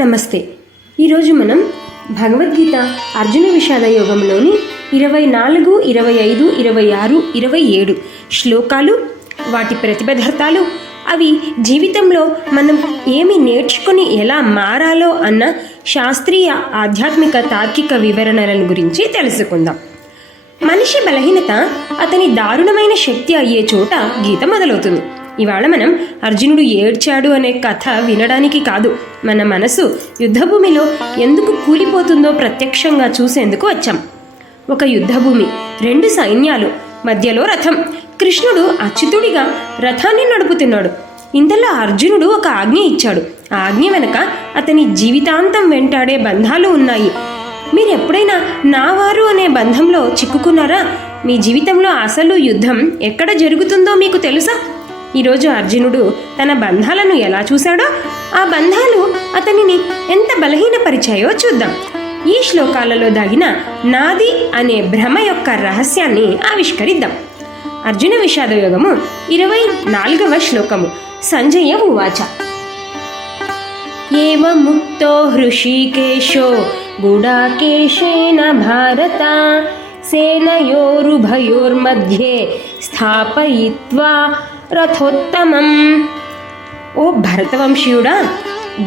నమస్తే. ఈరోజు మనం భగవద్గీత అర్జున విషాద యోగంలోని 24, 25, 26, 27 శ్లోకాలు, వాటి ప్రతిపదార్థాలు, అవి జీవితంలో మనం ఏమి నేర్చుకుని ఎలా మారాలో అన్న శాస్త్రీయ ఆధ్యాత్మిక తార్కిక వివరణలను గురించి తెలుసుకుందాం. మనిషి బలహీనత అతని దారుణమైన శక్తి అయ్యే చోట గీత మొదలవుతుంది. ఇవాళ మనం అర్జునుడు ఏడ్చాడు అనే కథ వినడానికి కాదు, మన మనసు యుద్ధభూమిలో ఎందుకు కూలిపోతుందో ప్రత్యక్షంగా చూసేందుకు వచ్చాం. ఒక యుద్ధభూమి, 2 సైన్యాలు, మధ్యలో రథం. కృష్ణుడు అచ్యుతుడిగా రథాన్ని నడుపుతున్నాడు. ఇంతలో అర్జునుడు ఒక ఆజ్ఞ ఇచ్చాడు. ఆ ఆజ్ఞ వెనక అతని జీవితాంతం వెంటాడే బంధాలు ఉన్నాయి. మీరెప్పుడైనా నావారు అనే బంధంలో చిక్కుకున్నారా? మీ జీవితంలో అసలు యుద్ధం ఎక్కడ జరుగుతుందో మీకు తెలుసా? ఈరోజు అర్జునుడు తన బంధాలను ఎలా చూశాడో, ఆ బంధాలు అతనిని ఎంత బలహీనపరిచాయో చూద్దాం. ఈ శ్లోకాలలో దాగిన నాది అనే భ్రమ యొక్క రహస్యాన్ని ఆవిష్కరిద్దాం. అర్జున విషాదయోగము 24వ శ్లోకము. సంజయ ఉవాచ ఏవముక్తో హృషీకేశో గుడాకేశేన భారత సేనయోరుభయోర్మధ్యే స్థాపయిత్వా రథోత్తమం. ఓ భరతవంశీయుడా,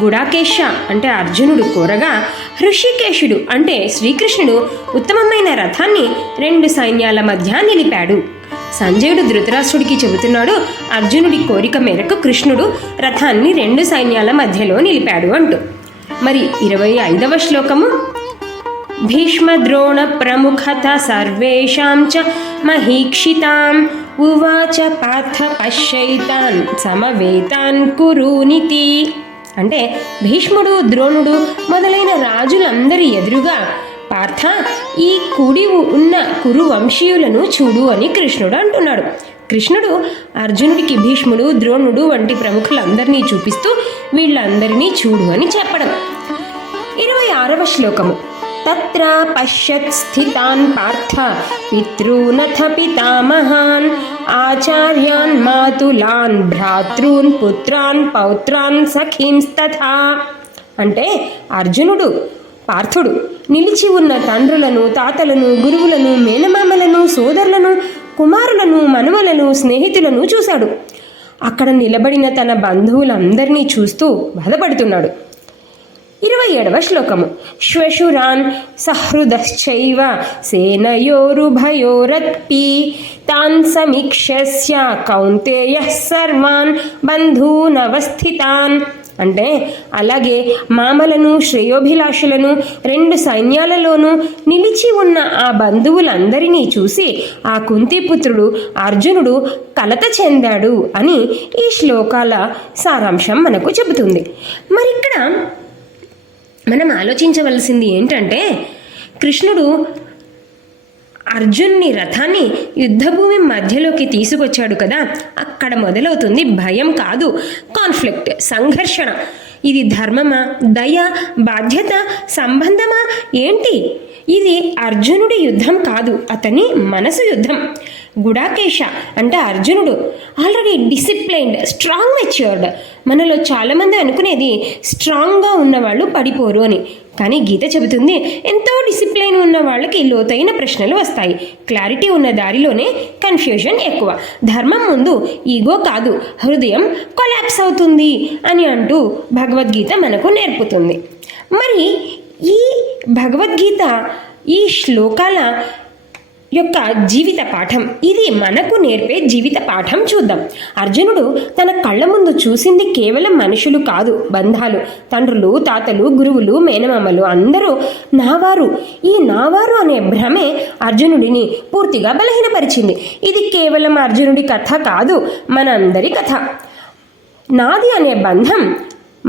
గుడాకేశ అంటే అర్జునుడు కోరగా, హృషికేశుడు అంటే శ్రీకృష్ణుడు ఉత్తమమైన రథాన్ని 2 సైన్యాల మధ్య నిలిపాడు. సంజయుడు ధృతరాష్ట్రుడికి చెబుతున్నాడు, అర్జునుడి కోరిక మేరకు కృష్ణుడు రథాన్ని 2 సైన్యాల మధ్యలో నిలిపాడు అంటూ. మరి 25వ శ్లోకము. భీష్మద్రోణ ప్రముఖత సర్వేషాం చ మహీక్షితాం ఉవాచ పార్థ పశ్యైతాన్ సమవేతాన్ కురూనితి. అంటే భీష్ముడు, ద్రోణుడు మొదలైన రాజులందరి ఎదురుగా, పార్థ, ఈ కూడి ఉన్న కురు వంశీయులను చూడు అని కృష్ణుడు అంటున్నాడు. కృష్ణుడు అర్జునుడికి భీష్ముడు, ద్రోణుడు వంటి ప్రముఖులందరినీ చూపిస్తూ వీళ్ళందరినీ చూడు అని చెప్పడం. 26వ శ్లోకము. తత్ర పశ్యత్ స్థితాన్ పార్థ పితॄనథ పితామహాన్ ఆచార్యాన్ మాతులాన్ భ్రాతృన్ పుత్రాన్ పౌత్రాన్ సఖీంస్తథా. అంటే అర్జునుడు, పార్థుడు నిలిచి ఉన్న తండ్రులను, తాతలను, గురువులను, మేనమామలను, సోదరులను, కుమారులను, మనుమలను, స్నేహితులను చూశాడు. అక్కడ నిలబడిన తన బంధువులందరినీ చూస్తూ బాధపడుతున్నాడు. 27వ శ్లోకము. శ్వశురాన్ సహృదశ్చైవ సేనయోరుభయోరత్పి తాన్ సమీక్ష్య కౌంతేయః సర్వాన్ బంధూనవస్థితాన్. అంటే అలాగే మామలను, శ్రేయోభిలాషులను 2 సైన్యాలలోనూ నిలిచి ఉన్న ఆ బంధువులందరినీ చూసి ఆ కుంతిపుత్రుడు అర్జునుడు కలత చెందాడు అని ఈ శ్లోకాల సారాంశం మనకు చెబుతుంది. మరిక్కడ మనం ఆలోచించవలసింది ఏంటంటే, కృష్ణుడు అర్జున్ని రథాన్ని యుద్ధభూమి మధ్యలోకి తీసుకొచ్చాడు కదా, అక్కడ మొదలవుతుంది భయం కాదు, కాన్ఫ్లిక్ట్, సంఘర్షణ. ఇది ధర్మమా, దయ, బాధ్యత, సంబంధమా ఏంటి? ఇది అర్జునుడి యుద్ధం కాదు, అతని మనసు యుద్ధం. గుడాకేశ అంటే అర్జునుడు ఆల్రెడీ డిసిప్లైన్డ్, స్ట్రాంగ్, మెచ్యూర్డ్. మనలో చాలామంది అనుకునేది స్ట్రాంగ్గా ఉన్నవాళ్ళు పడిపోరు అని. కానీ గీత చెబుతుంది, ఎంతో డిసిప్లైన్ ఉన్న వాళ్ళకి లోతైన ప్రశ్నలు వస్తాయి. క్లారిటీ ఉన్న దారిలోనే కన్ఫ్యూజన్ ఎక్కువ. ధర్మం ముందు ఈగో కాదు, హృదయం కొలాప్స్ అవుతుంది అని అంటూ భగవద్గీత మనకు నేర్పుతుంది. మరి ఈ భగవద్గీత, ఈ శ్లోకాల యొక్క జీవిత పాఠం, ఇది మనకు నేర్పే జీవిత పాఠం చూద్దాం. అర్జునుడు తన కళ్ళ ముందు చూసింది కేవలం మనుషులు కాదు, బంధాలు. తండ్రులు, తాతలు, గురువులు, మేనమామలు అందరూ నావారు. ఈ నావారు అనే భ్రమే అర్జునుడిని పూర్తిగా బలహీనపరిచింది. ఇది కేవలం అర్జునుడి కథ కాదు, మనందరి కథ. నాది అనే బంధం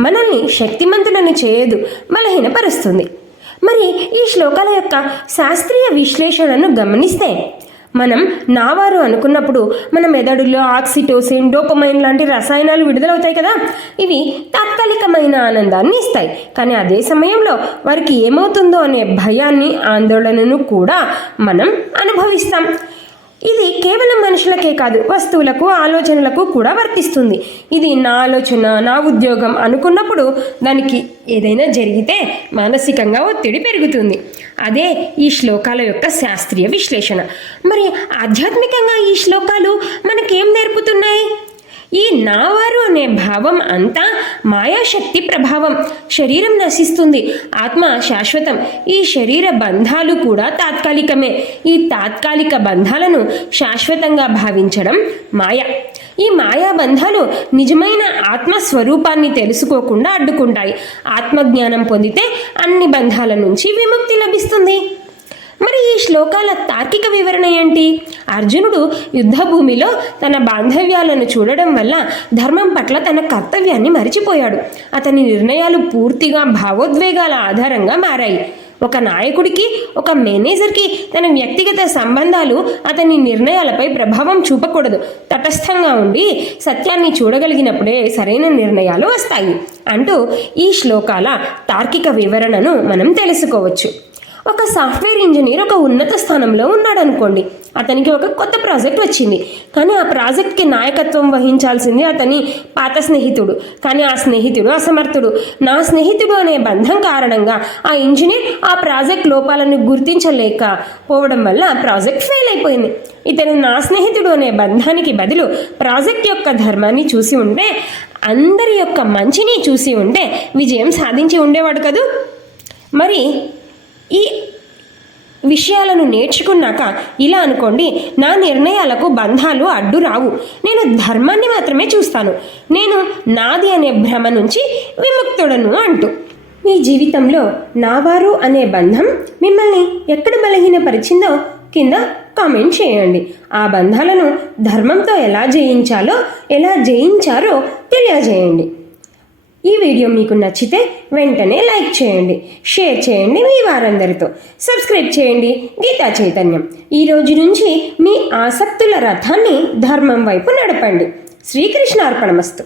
మనల్ని శక్తిమంతులను చేయదు, బలహీనపరుస్తుంది. మరి ఈ శ్లోకాల యొక్క శాస్త్రీయ విశ్లేషణను గమనిస్తే, మనం నావారు అనుకున్నప్పుడు మన మెదడులో ఆక్సిటోసిన్, డోపమైన్ లాంటి రసాయనాలు విడుదలవుతాయి కదా. ఇవి తాత్కాలికమైన ఆనందాన్ని ఇస్తాయి. కానీ అదే సమయంలో వారికి ఏమవుతుందో అనే భయాన్ని, ఆందోళనను కూడా మనం అనుభవిస్తాం. ఇది కేవలం మనుషులకే కాదు, వస్తువులకు, ఆలోచనలకు కూడా వర్తిస్తుంది. ఇది నా ఆలోచన, నా ఉద్యోగం అనుకున్నప్పుడు దానికి ఏదైనా జరిగితే మానసికంగా ఒత్తిడి పెరుగుతుంది. అదే ఈ శ్లోకాల యొక్క శాస్త్రీయ విశ్లేషణ. మరి ఆధ్యాత్మికంగా ఈ శ్లోకాలు మనకేం నేర్పుతున్నాయి? ఈ నావారు అనే భావం అంతా మాయాశక్తి ప్రభావం. శరీరం నశిస్తుంది, ఆత్మ శాశ్వతం. ఈ శరీర బంధాలు కూడా తాత్కాలికమే. ఈ తాత్కాలిక బంధాలను శాశ్వతంగా భావించడం మాయ. ఈ మాయా బంధాలు నిజమైన ఆత్మస్వరూపాన్ని తెలుసుకోకుండా అడ్డుకుంటాయి. ఆత్మజ్ఞానం పొందితే అన్ని బంధాల నుంచి విముక్తి లభిస్తుంది. మరి ఈ శ్లోకాల తార్కిక వివరణ ఏంటి? అర్జునుడు యుద్ధభూమిలో తన బాంధవ్యాలను చూడడం వల్ల ధర్మం పట్ల తన కర్తవ్యాన్ని మరిచిపోయాడు. అతని నిర్ణయాలు పూర్తిగా భావోద్వేగాల ఆధారంగా మారాయి. ఒక నాయకుడికి, ఒక మేనేజర్కి తన వ్యక్తిగత సంబంధాలు అతని నిర్ణయాలపై ప్రభావం చూపకూడదు. తటస్థంగా ఉండి సత్యాన్ని చూడగలిగినప్పుడే సరైన నిర్ణయాలు వస్తాయి అంటూ ఈ శ్లోకాల తార్కిక వివరణను మనం తెలుసుకోవచ్చు. ఒక సాఫ్ట్వేర్ ఇంజనీర్ ఒక ఉన్నత స్థానంలో ఉన్నాడు అనుకోండి. అతనికి ఒక కొత్త ప్రాజెక్ట్ వచ్చింది, కానీ ఆ ప్రాజెక్ట్కి నాయకత్వం వహించాల్సింది అతని పాత స్నేహితుడు. కానీ ఆ స్నేహితుడు అసమర్థుడు. నా స్నేహితుడు అనే బంధం కారణంగా ఆ ఇంజనీర్ ఆ ప్రాజెక్ట్ లోపాలను గుర్తించలేకపోవడం వల్ల ప్రాజెక్ట్ ఫెయిల్ అయిపోయింది. ఇతను నా స్నేహితుడు అనే బంధానికి బదులు ప్రాజెక్ట్ యొక్క ధర్మాన్ని చూసి ఉంటే, అందరి యొక్క మంచిని చూసి ఉంటే విజయం సాధించి ఉండేవాడు కదూ. మరి ఈ విషయాలను నేర్చుకున్నాక ఇలా అనుకోండి, నా నిర్ణయాలకు బంధాలు అడ్డు రావు. నేను ధర్మాన్ని మాత్రమే చూస్తాను. నేను నాది అనే భ్రమ నుంచి విముక్తుడను అంటూ. మీ జీవితంలో నావారు అనే బంధం మిమ్మల్ని ఎక్కడ బలహీనపరిచిందో కింద కామెంట్ చేయండి. ఆ బంధాలను ధర్మంతో ఎలా జయించారో తెలియజేయండి. ఈ వీడియో మీకు నచ్చితే వెంటనే లైక్ చేయండి, షేర్ చేయండి మీ వారందరితో. సబ్స్క్రైబ్ చేయండి గీతా చైతన్యం. ఈ రోజు నుంచి మీ ఆసక్తుల రథాన్ని ధర్మం వైపు నడపండి. శ్రీకృష్ణార్పణమస్తు.